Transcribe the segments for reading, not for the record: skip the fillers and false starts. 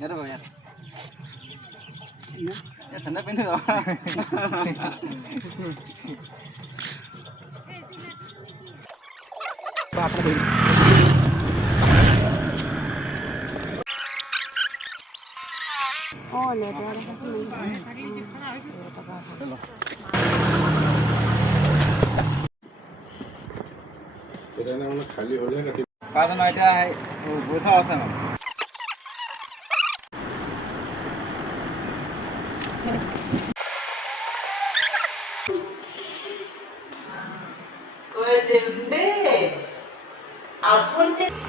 Nhớ rồi nhá. Thành nó bên nữa. Ba phong bình. Oh, lihat ya. खाली हो जाएगा कारण এটা বোঝা আছে না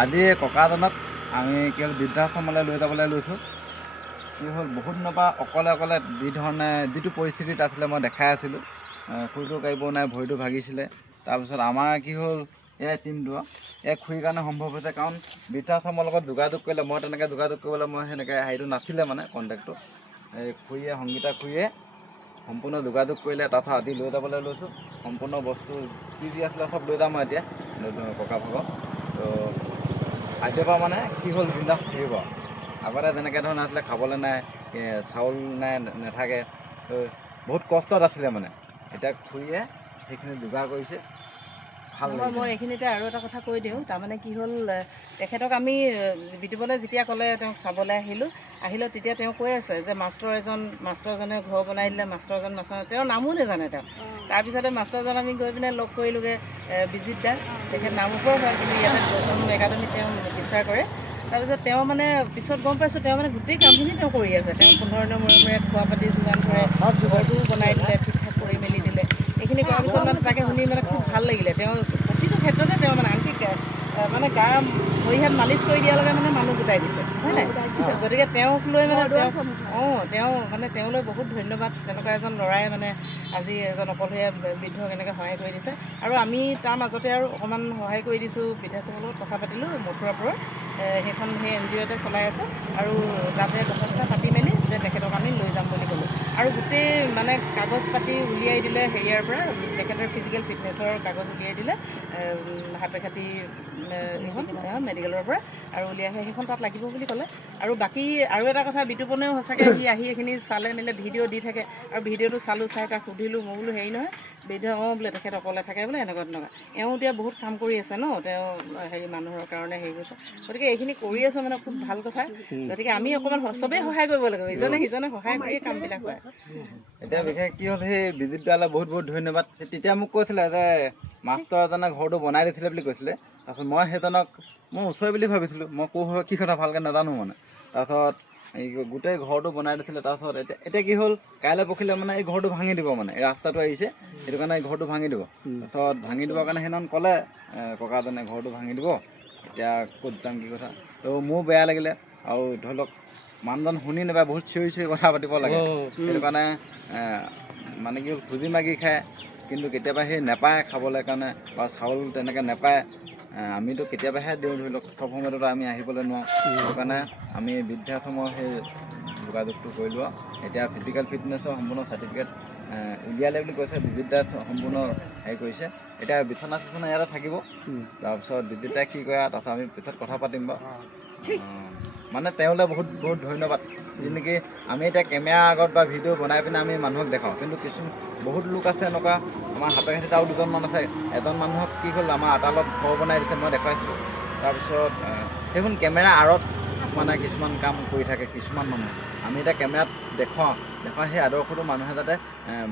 আজি ককাজনক আমি কেৱল বৃদ্ধাশ্ৰমলৈ লৈ যাবলৈ লৈছোঁ কি হ'ল বহুত দিনৰ পৰা অকলে অকলে যি ধৰণে যিটো পৰিস্থিতিত আছিলে মই দেখাই আছিলোঁ খোজো কাঢ়িব নাই ভৰিটো ভাগিছিলে তাৰপিছত আমাৰ কি হ'ল এই টিমটো এই খুৰীৰ কাৰণে সম্ভৱ হৈছে কাৰণ বৃদ্ধাশ্ৰমৰ লগত যোগাযোগ কৰিলে মই তেনেকৈ যোগাযোগ কৰিবলৈ মই সেনেকৈ হেৰিটো নাছিলে মানে কণ্টেক্টটো এই খুৰীয়ে সংগীতা খুৰীয়ে সম্পূৰ্ণ যোগাযোগ কৰিলে তাৰপিছত আজি লৈ যাবলৈ লৈছোঁ সম্পূৰ্ণ বস্তু কি যি আছিলে চব লৈ যাম মই এতিয়া ককা ভাগৰ তো আজিৰ পৰা মানে কি হ'ল বিন্দাছ থাকিব আগতে যেনেকৈ ধৰণৰ আছিলে খাবলৈ নাই চাউল নাই নাথাকে তো বহুত কষ্টত আছিলে মানে এতিয়া খুৰীয়ে সেইখিনি যোগাৰ কৰিছে মই এইখিনিতে আৰু এটা কথা কৈ দিওঁ তাৰমানে কি হ'ল তেখেতক আমি বিটিবলৈ যেতিয়া ক'লে তেওঁক চাবলৈ আহিলোঁ তেতিয়া তেওঁ কৈ আছে যে মাষ্টৰজনে ঘৰ বনাই দিলে মাষ্টৰ তেওঁৰ নামো নাজানে তেওঁ তাৰপিছতে মাষ্টৰজন আমি গৈ পিনে লগ কৰিলোঁগৈ বিজিত দা তেখেত নামঘৰ হয় কিন্তু ইয়াতে বচন একাডেমীত তেওঁ টিচাৰ কৰে তাৰপিছত তেওঁ মানে পিছত গম পাইছোঁ তেওঁ মানে গোটেই কামখিনি তেওঁ কৰি আছে তেওঁ 15 দিনৰ মূৰে খোৱা পাতি যোগান ধৰে ঘৰটোও বনাই দিলে ঠিক ঠাক কৰি মেলি দিলে এইখিনি কৰাৰ পিছত মানে তাকে শুনি মানে খুব ভাল লাগিলে তেওঁ প্ৰতিটো ক্ষেত্ৰতে তেওঁ মানে আনকি মানে গা ভৰি হাত মালিচ কৰি দিয়াৰ লগে মানে মানুহ গোটাই দিছে হয় নাই গতিকে তেওঁক লৈ মানে তেওঁ মানে তেওঁলৈ বহুত ধন্যবাদ তেনেকুৱা এজন ল'ৰাই মানে আজি এজন অকলশৰীয়া বৃদ্ধক এনেকৈ সহায় কৰি দিছে আৰু আমি তাৰ মাজতে আৰু অকণমান সহায় কৰি দিছোঁ বৃদ্ধাশ্ৰমৰ লগত কথা পাতিলোঁ মথুৰাপুৰৰ সেইখন সেই NGO তে চলাই আছে আৰু তাতে কথা পাতি মেলি যে তেখেতক আমি লৈ যাম বুলি ক'লোঁ আৰু গোটেই মানে কাগজ পাতি উলিয়াই দিলে হেৰিয়াৰ পৰা তেখেতৰ ফিজিকেল ফিটনেছৰ কাগজ উলিয়াই দিলে হাতবেখাটি এইখন মেডিকেলৰ পৰা আৰু উলিয়াই আহে সেইখন তাত লাগিব বুলি ক'লে আৰু বাকী আৰু এটা কথা বিতুপনেও সঁচাকৈ সি আহি এইখিনি চালে মেলে ভিডিঅ' দি থাকে আৰু ভিডিঅ'টো চাই তাক সুধিলোঁ মই বোলো হেৰি নহয় বৃদ্ধ বোলে তেখেত অকলে থাকে বোলে এনেকুৱা এওঁ এতিয়া বহুত কাম কৰি আছে ন তেওঁ হেৰি মানুহৰ কাৰণে হেৰি কৰিছে গতিকে এইখিনি কৰি আছে মানে খুব ভাল কথা গতিকে আমি অকণমান চবেই সহায় কৰিব লাগিব ইজনে সিজনে সহায় কৰিয়ে কামবিলাক হয় এতিয়া বিশেষ কি হ'ল সেই বিজিত দালৈ বহুত বহুত ধন্যবাদ তেতিয়া মোক কৈছিলে যে মাষ্টৰ এজনে ঘৰটো বনাই দিছিলে বুলি কৈছিলে তাৰপিছত মই সেইজনক মই ওচৰ বুলি ভাবিছিলোঁ মই কি কথা ভালকৈ নাজানো মানে তাৰপিছত এই গোটেই ঘৰটো বনাই দিছিলে তাৰপিছত এতিয়া কি হ'ল কাইলৈ পৰহিলৈ মানে এই ঘৰটো ভাঙি দিব মানে এই ৰাস্তাটো আহিছে সেইটো কাৰণে এই ঘৰটো ভাঙি দিব তাৰপিছত ভাঙি দিবৰ কাৰণে সেইদিনাখন ক'লে ককাজনে ঘৰটো ভাঙি দিব এতিয়া ক'ত যাম কি কথা তো মোৰ বেয়া লাগিলে আৰু ধৰি লওক মানুহজন শুনি নাপায় বহুত চিঞৰি কথা পাতিব লাগে সেইটো কাৰণে মানে কি হ'ল খুজি মাগি খায় কিন্তু কেতিয়াবা সেই নেপায় খাবলৈ কাৰণে বা চাউল তেনেকৈ নেপায় আমিতো কেতিয়াবাহে দিওঁ ধৰি লওক চব সময়তো আমি আহিবলৈ নোৱাৰোঁ সেইটো কাৰণে আমি বৃদ্ধাশ্ৰমৰ সেই যোগাযোগটো কৰিলোঁ এতিয়া ফিজিকেল ফিটনেছৰ সম্পূৰ্ণ চাৰ্টিফিকেট উলিয়ালে বুলি কৈছে বিজিত দাই সম্পূৰ্ণ হেৰি কৰিছে এতিয়া বিচনা ইয়াতে থাকিব তাৰপিছত বিজিত দাই কি কৰে তাৰপিছত আমি পিছত কথা পাতিম বাৰু মানে তেওঁলৈ বহুত বহুত ধন্যবাদ যি নেকি আমি এতিয়া কেমেৰাৰ আগত বা ভিডিঅ' বনাই পিনে আমি মানুহক দেখাওঁ কিন্তু বহুত লোক আছে এনেকুৱা আমাৰ হাতবেখাটিত আৰু দুজনমান আছে এজন মানুহক কি হ'ল আমাৰ আদালত ঘৰ বনাই দিছে মই দেখুৱাইছিলোঁ তাৰপিছত সেইখন কেমেৰা আঁৰত মানে কিছুমান কাম কৰি থাকে কিছুমান মানুহ আমি এতিয়া কেমেৰাত দেখুৱাওঁ সেই আদৰ্শটো মানুহে যাতে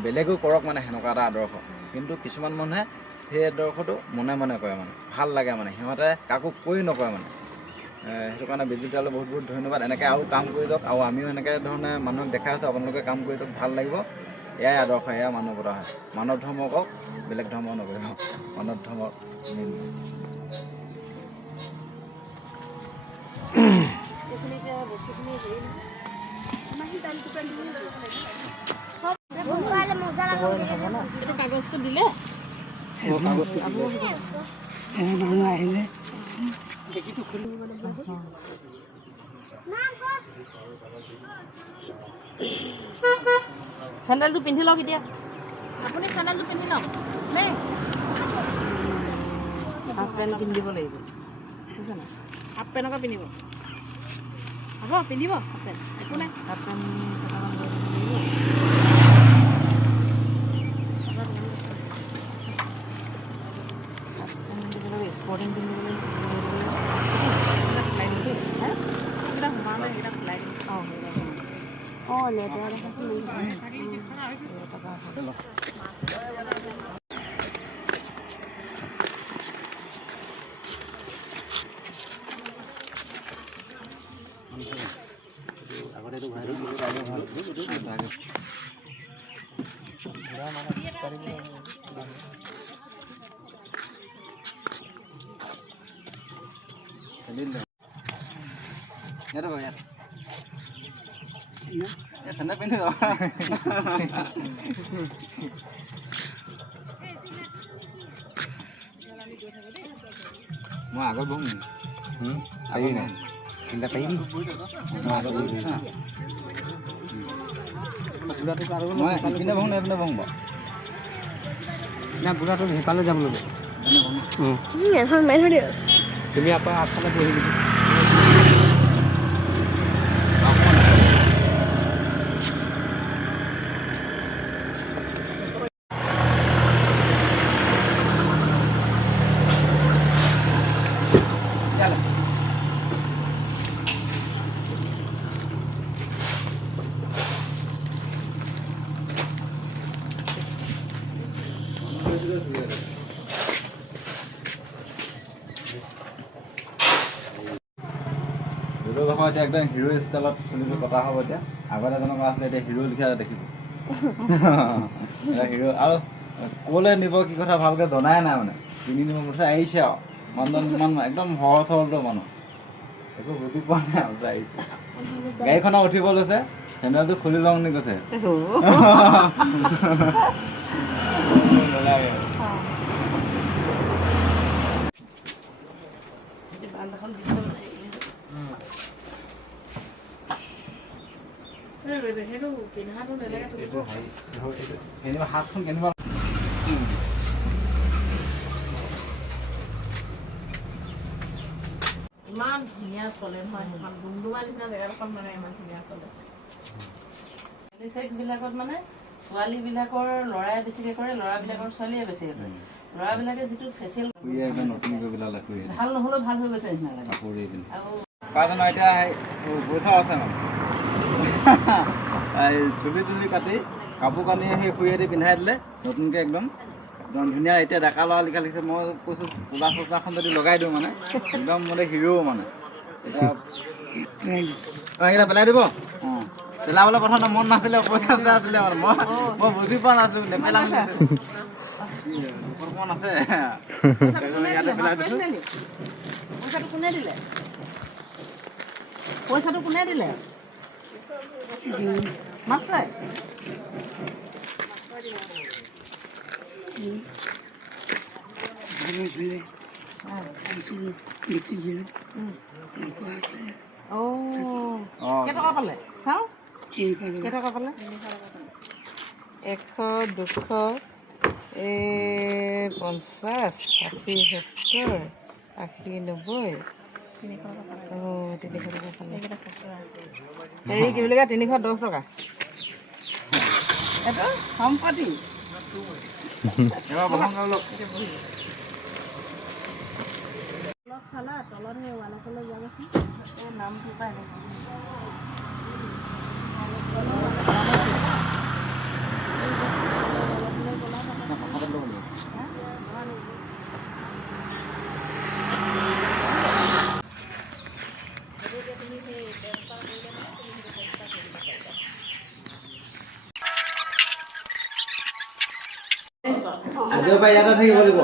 বেলেগেও কৰক মানে সেনেকুৱা এটা আদৰ্শ কিন্তু কিছুমান মানুহে সেই আদৰ্শটো মনে মনে কৰে মানে ভাল লাগে মানে সিহঁতে কাকো কৈ নকৰে মানে সেইটো কাৰণে বিজিত দালৈ বহুত বহুত ধন্যবাদ এনেকৈ আৰু কাম কৰি যাওক আৰু আমিও এনেকৈ ধৰণে মানুহক দেখাই আছোঁ আপোনালোকে কাম কৰি যাওক ভাল লাগিব এয়াই আদৰ্শ এয়া মানৱতা হয় মানৱ ধৰ্ম কওক বেলেগ ধৰ্ম নকৰিব মানৱ ধৰ্মৰ কাগজটো দিলে আহিলে চেণ্ডেলটো পিন্ধি লওক এতিয়া আপুনি চেণ্ডেলটো পিন্ধি লওক দেই হাফ পেণ্ট পিন্ধিব লাগিব হাফ পেণ্টকে পিন্ধিব হ'ব পিন্ধিব একো নাই হাফ পেণ্ট কেইটামান লৈ ল'ব লাগিব। স্পৰ্টিং পিন্ধিবলৈ এইকেইটা সোমালে এইকেইটা খোলাই দিম অঁ লেতেৰা দেখাইছোঁ ঠাণ্ডা পিন্ধি যাওঁ মই আগত বহোঁ আগত নাই চিন্তা পাৰিবি মই আগত বহিছোঁ মই ইপিনে বহোঁ নে এইপিনে বহোঁ বাৰু না বুঢ়াটো সেইফালে যাব লাগিব এখন মাৰি থৈ দিয়ক তুমি আকৌ আগফালে বহি দিবি হিৰো ভাষা এতিয়া একদম হিৰো ষ্টাইলত চুলিবোৰ কটা হ'ব এতিয়া আগতে যেনেকুৱা আছিলে এতিয়া হিৰো লিখা দেখিব হিৰো আৰু ক'লৈ নিব কি কথা ভালকৈ জনাই নাই মানে কিনি নিব মুঠতে আহিছে আৰু মানুহজন ইমান একদম সহজ সৰলটো মানুহ একো বুজি পোৱা নাই মুঠতে আহিছে গাড়ীখনত উঠিব লৈছে চেণ্ডেলটো খুলি লওঁ বুলি কৈছে নালাগে সেইটো পিন্ধাটো নেলাগে কেনিবা হাতখন কেনিবা ইমান ধুনীয়া চলে নহয় সেইখন ডুমডুমা নিচিনা জেগাডোখন মানে ইমান ধুনীয়া চলে বিলাকত মানে ছোৱালীবিলাকৰ ল'ৰাই বেছিকৈ কৰে ল'ৰাবিলাকৰ ছোৱালীয়ে বেছিকৈ কৰে ল'ৰাবিলাকে যিটো ফেচিয়েল নতুন কৰি পেলালে ভাল নহ'লেও ভাল হৈ গৈছে নিচিনা লাগে কাপোৰ দি পিনে আৰু পাইজানো এতিয়া পইচা আছে মানে এই চুলি তুলি কাটি কাপোৰ কানি সেই খুৰীয়ে দি পিন্ধাই দিলে নতুনকৈ একদম একদম ধুনীয়া এতিয়া ডেকা ল'ৰা লিখা লিখিছে মই কৈছোঁ ক'লা চোলাখন যদি লগাই দিওঁ মানে একদম মানে হিৰো মানে এতিয়া এইকেইটা পেলাই দিব অঁ পেলাবলৈ প্ৰথমতে মন নাছিলে পইচা আছিলে মানে মই বুজি পোৱা নাছিলোঁ নেপেলাম মন আছে ইয়াতে পেলাই দিছোঁ পইচাটো কোনে দিলে পইচাটো কোনে দিলে মাষ্টৰে কেইটকা পালে চাওঁ কেইটকা পালে 100 200 50 60 70 80 90 300 টকা পালে হেৰি কি বুলি কয় 310 টকা এইটো সম্পত্তি তলত সেই ৱালকলৈ যাবচোন নামটো পাই আজিৰ পৰা ইয়াতে থাকিব লাগিব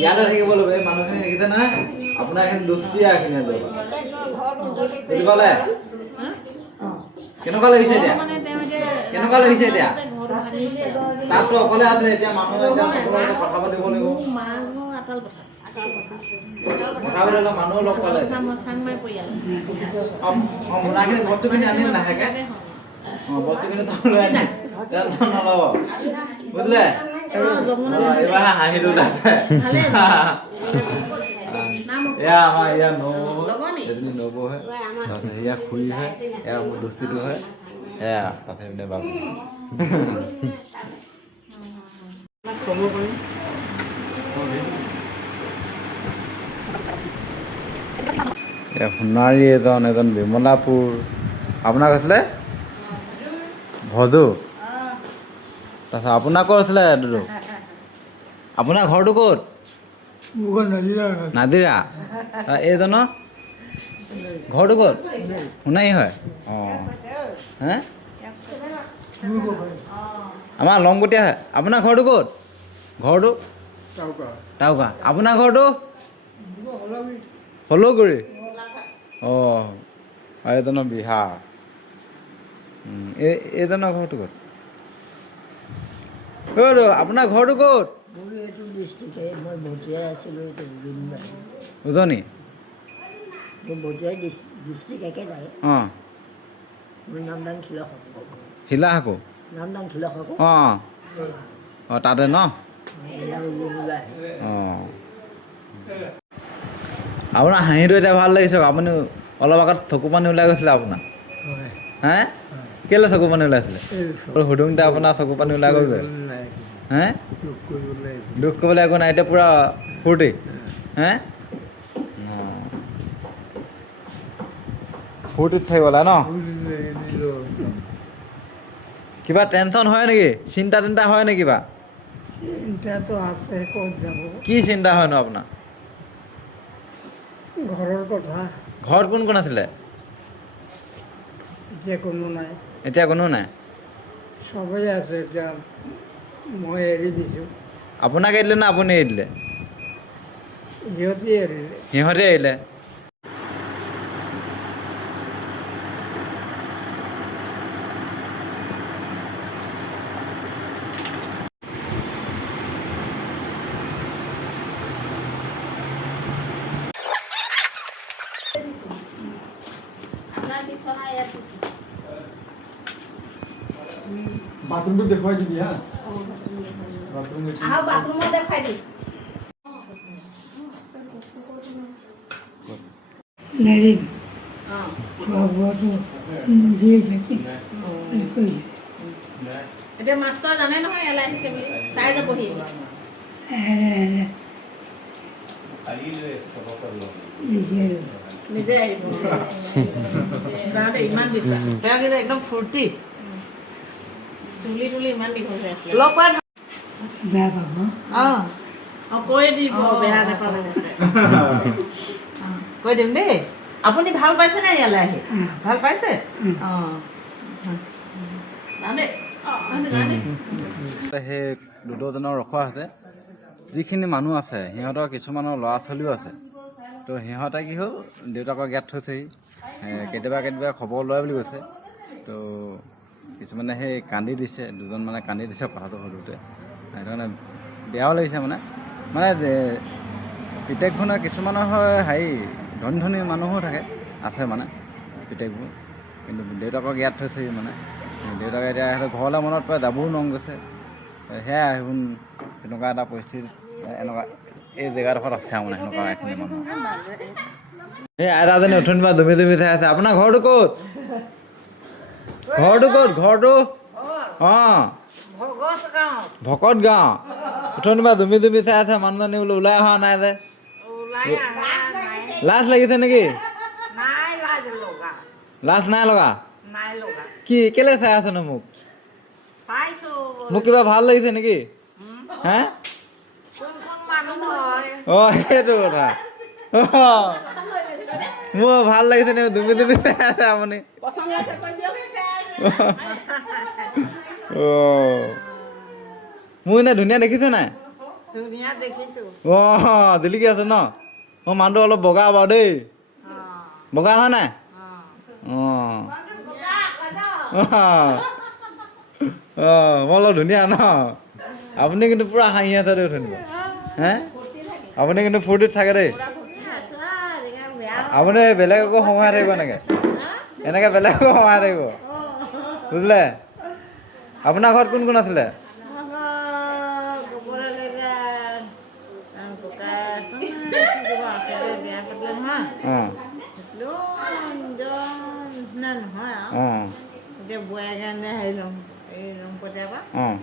ইয়াতে থাকিব লাগিব এই মানুহখিনি দেখিছে নহয় আপোনাৰ এইখিনি দুষ্টিয়া এইখিনি বুজি পালে কেনেকুৱা লাগিছে এতিয়া কেনেকুৱা লাগিছে এতিয়া তাততো অকলে আছে এতিয়া মানুহ এতিয়া কথা পাতিব লাগিব কথা পাতিলে মানুহ লগ পালে মোনাখিনি বস্তুখিনি আনি নাথাকে বস্তুখিনি লৈ আনি টেনশ্যন নল'ব বুজিলে এইবাৰ হাঁহিলো তাতে এয়া আমাৰ ইয়াৰ এজনী নবৌহে তাৰপিছত সেয়া খুৰীহে এয়া মোৰ দোস্তিটো হয় এয়া তাতে মানে বাবু খবৰ কৰিম এয়া সোণাৰী এজন বিমলাপুৰ আপোনাৰ কৈছিলে ভজু তাৰপিছত আপোনাৰ ক'ত আছিলে দুদু আপোনাৰ ঘৰটো ক'ত নাজিৰা এইজনৰ ঘৰটো ক'ত সোণাৰী হয় অঁ হে আমাৰ লংপটীয়া হয় আপোনাৰ ঘৰটো ক'ত ঘৰটো টাউকা আপোনাৰ ঘৰটো হলগুৰি অঁ এইজনৰ বিহাৰ এইজনৰ ঘৰটো ক'ত আপোনাৰ ঘৰটো ক'ত মোৰ এইটো ডিষ্ট্ৰিক্টে মই ভটিয়াই আছিলোঁ এইটো বিনবাৰী উজনি মোৰ ভটিয়াই ডিষ্ট্ৰিক্ট একেটাই অঁ মোৰ নামদাং খিলসাকো শিলাসাকো নামদাং খিলসাকো অঁ অঁ তাতে ন অঁ আপোনাৰ হাঁহিটো এতিয়া ভাল লাগিছে আপুনি অলপ আগত চকু পানী ওলাই গৈছিলে আপোনাৰ হে কেলৈ চকু পানী ওলাইছিলে সুধোংতে আপোনাৰ চকু পানী ওলাই গ'ল যে হে দুখ কৰিবলৈ একো নাই এতিয়া পূৰা ফূৰ্তি হে ফূৰ্তিত থাকিব লাগে ন কিবা টেনশ্যন হয় নেকি চিন্তা তিন্তা হয় নেকি কিবা চিন্তাটো আছে ক'ত যাব কি চিন্তা হয়নো আপোনাৰ ঘৰৰ কথা ঘৰত কোন কোন আছিলে এতিয়া কোনো নাই এতিয়া কোনো নাই চবেই আছে এতিয়া মই এৰি দিছোঁ আপোনাক এৰিলে না আপুনি এৰি দিলে সিহঁতে এৰিলে সিহঁতে এৰিলে বাথৰুমটো দেখুৱাই দিবি হা নেৰিম খোৱা বোৱাটো দিয়ে থাকি এতিয়া মাষ্টৰ জানে নহয় এলাই আহিছে বুলি চাই যাবহি নিজে আহিব তাহাঁতে ইমান বিশ্বাস তেওঁ কিন্তু একদম ফূৰ্তি চুলি তুলি ইমান দীঘল হৈ আছিলে লগ পাই বেয়া পাব অঁ কৈ দিব বেয়া নাপাব আছে কৈ দিম দেই আপুনি ভাল পাইছে নে ইয়ালৈ আহি ভাল পাইছে অঁ জানে সেই দুজনৰ ৰখোৱা আছে যিখিনি মানুহ আছে সিহঁতৰ কিছুমানৰ ল'ৰা ছোৱালীও আছে তো সিহঁতে কি হ'ল দেউতাকক ইয়াত থৈছেহি কেতিয়াবা খবৰ লয় বুলি কৈছে তো কিছুমানে সেই কান্দি দিছে দুজন মানে কান্দি দিছে কথাটো সুধোতে সেইকাৰণে বেয়াও লাগিছে মানে পিতেকখনে কিছুমানৰ হয় হেৰি ধনী ধনী মানুহো থাকে আছে মানে পিতেকবোৰ কিন্তু দেউতাকক ইয়াত থৈছেহি মানে দেউতাকে এতিয়া সিহঁতৰ ঘৰলৈ মনত পৰে যাবও মন গৈছে সেয়াই সেইবোৰ তেনেকুৱা এটা পৰিস্থিতি এনেকুৱা এই জেগাডোখৰত আছে মানে সেনেকুৱা এখিনি মানুহ এই আইতাজনী উঠনি পৰা দুমি চাই আছে আপোনাৰ ঘৰটো ক'ত ঘৰটো অঁ ভকত গাঁও উঠনি পৰা দুমি চাই আছে মানুহজনী বোলো ওলাই অহা নাই যে লাজ লাগিছে নেকি লাজ নাই লগা কি কেলে চাই আছেনো মোক কিবা ভাল লাগিছে নেকি হে অঁ সেইটো কথা মোৰ ভাল লাগিছে নে দুমি চাই আছে আপুনি অঁ মোৰ এনে ধুনীয়া দেখিছে নাই অঁ জিলিকি আছে ন মোৰ মানুহটো অলপ বগা বাৰু দেই বগা হয় নাই অঁ মই অলপ ধুনীয়া ন আপুনি কিন্তু পূৰা হাঁহি আছে দেই উঠনি হে আপুনি কিন্তু ফূৰ্তিত থাকে দেই আপুনি বেলেগকো সোমাই থাকিব এনেকৈ বেলেগকো সোমাই থাকিব বুজিলে আপোনাৰ ঘৰত কোন কোন আছিলে অঁ নহয় আৰু অঁ এতিয়া বোৱাই কাৰণে হেৰি ল'ম এই ল'ম কেতিয়াবা অঁ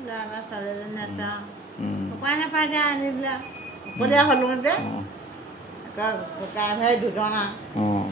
ল'ৰা এটা ছোৱালীজনী আছে আৰু উম, উপায় নাপায় এতিয়া আনি দিলে অকলীয়া হ'লোঁ যে অঁ আকৌ ককাই ভাই দুজনা অঁ